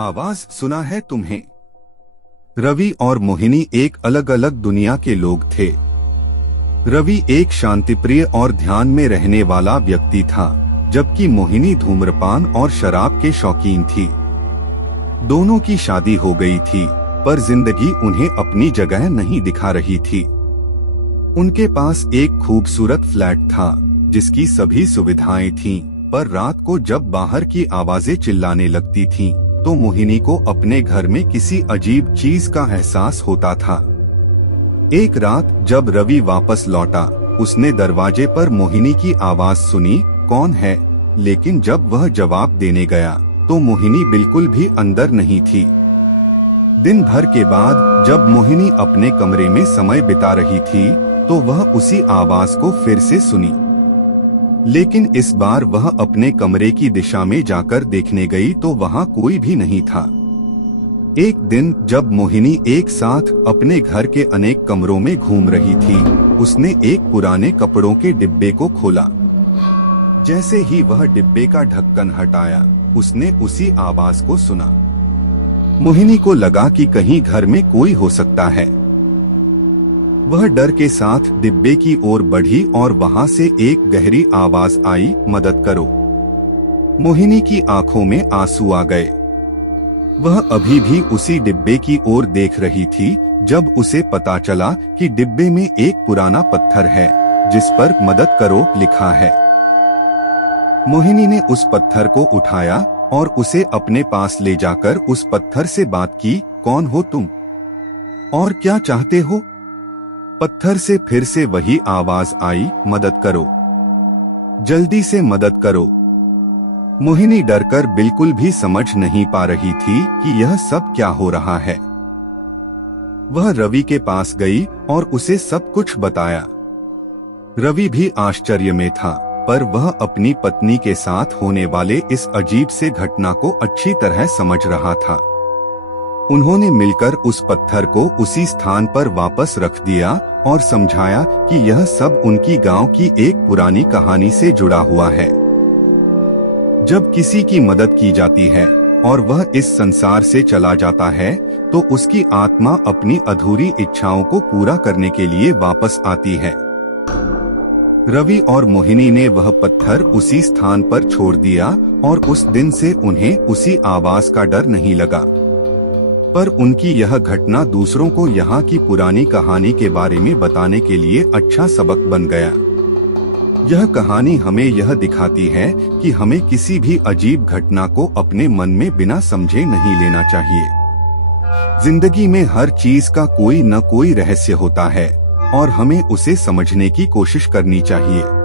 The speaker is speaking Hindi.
आवाज सुना है तुम्हें। रवि और मोहिनी एक अलग अलग दुनिया के लोग थे। रवि एक शांतिप्रिय और ध्यान में रहने वाला व्यक्ति था, जबकि मोहिनी धूम्रपान और शराब के शौकीन थी। दोनों की शादी हो गई थी, पर जिंदगी उन्हें अपनी जगह नहीं दिखा रही थी। उनके पास एक खूबसूरत फ्लैट था, जिसकी सभी सुविधाएं थीं, पर रात को जब बाहर की आवाजें चिल्लाने लगती थीं, तो मोहिनी को अपने घर में किसी अजीब चीज का एहसास होता था। एक रात जब रवि वापस लौटा, उसने दरवाजे पर मोहिनी की आवाज सुनी, कौन है? लेकिन जब वह जवाब देने गया, तो मोहिनी बिल्कुल भी अंदर नहीं थी। दिन भर के बाद जब मोहिनी अपने कमरे में समय बिता रही थी, तो वह उसी आवाज को फिर से सुनी। लेकिन इस बार वह अपने कमरे की दिशा में जाकर देखने गई तो वहाँ कोई भी नहीं था। एक दिन जब मोहिनी एक साथ अपने घर के अनेक कमरों में घूम रही थी, उसने एक पुराने कपड़ों के डिब्बे को खोला। जैसे ही वह डिब्बे का ढक्कन हटाया, उसने उसी आवाज को सुना। मोहिनी को लगा कि कहीं घर में कोई हो सकता है। वह डर के साथ डिब्बे की ओर बढ़ी और वहां से एक गहरी आवाज आई, मदद करो। मोहिनी की आंखों में आंसू आ गए। वह अभी भी उसी डिब्बे की ओर देख रही थी, जब उसे पता चला कि डिब्बे में एक पुराना पत्थर है, जिस पर मदद करो लिखा है। मोहिनी ने उस पत्थर को उठाया और उसे अपने पास ले जाकर उस पत्थर से बात की, कौन हो तुम और क्या चाहते हो? पत्थर से फिर से वही आवाज आई, मदद करो, जल्दी से मदद करो। मोहिनी डरकर बिल्कुल भी समझ नहीं पा रही थी कि यह सब क्या हो रहा है। वह रवि के पास गई और उसे सब कुछ बताया। रवि भी आश्चर्य में था, पर वह अपनी पत्नी के साथ होने वाले इस अजीब से घटना को अच्छी तरह समझ रहा था। उन्होंने मिलकर उस पत्थर को उसी स्थान पर वापस रख दिया और समझाया कि यह सब उनकी गांव की एक पुरानी कहानी से जुड़ा हुआ है। जब किसी की मदद की जाती है और वह इस संसार से चला जाता है, तो उसकी आत्मा अपनी अधूरी इच्छाओं को पूरा करने के लिए वापस आती है। रवि और मोहिनी ने वह पत्थर उसी स्थान पर छोड़ दिया और उस दिन से उन्हें उसी आवाज का डर नहीं लगा। पर उनकी यह घटना दूसरों को यहाँ की पुरानी कहानी के बारे में बताने के लिए अच्छा सबक बन गया। यह कहानी हमें यह दिखाती है कि हमें किसी भी अजीब घटना को अपने मन में बिना समझे नहीं लेना चाहिए। जिंदगी में हर चीज का कोई न कोई रहस्य होता है और हमें उसे समझने की कोशिश करनी चाहिए।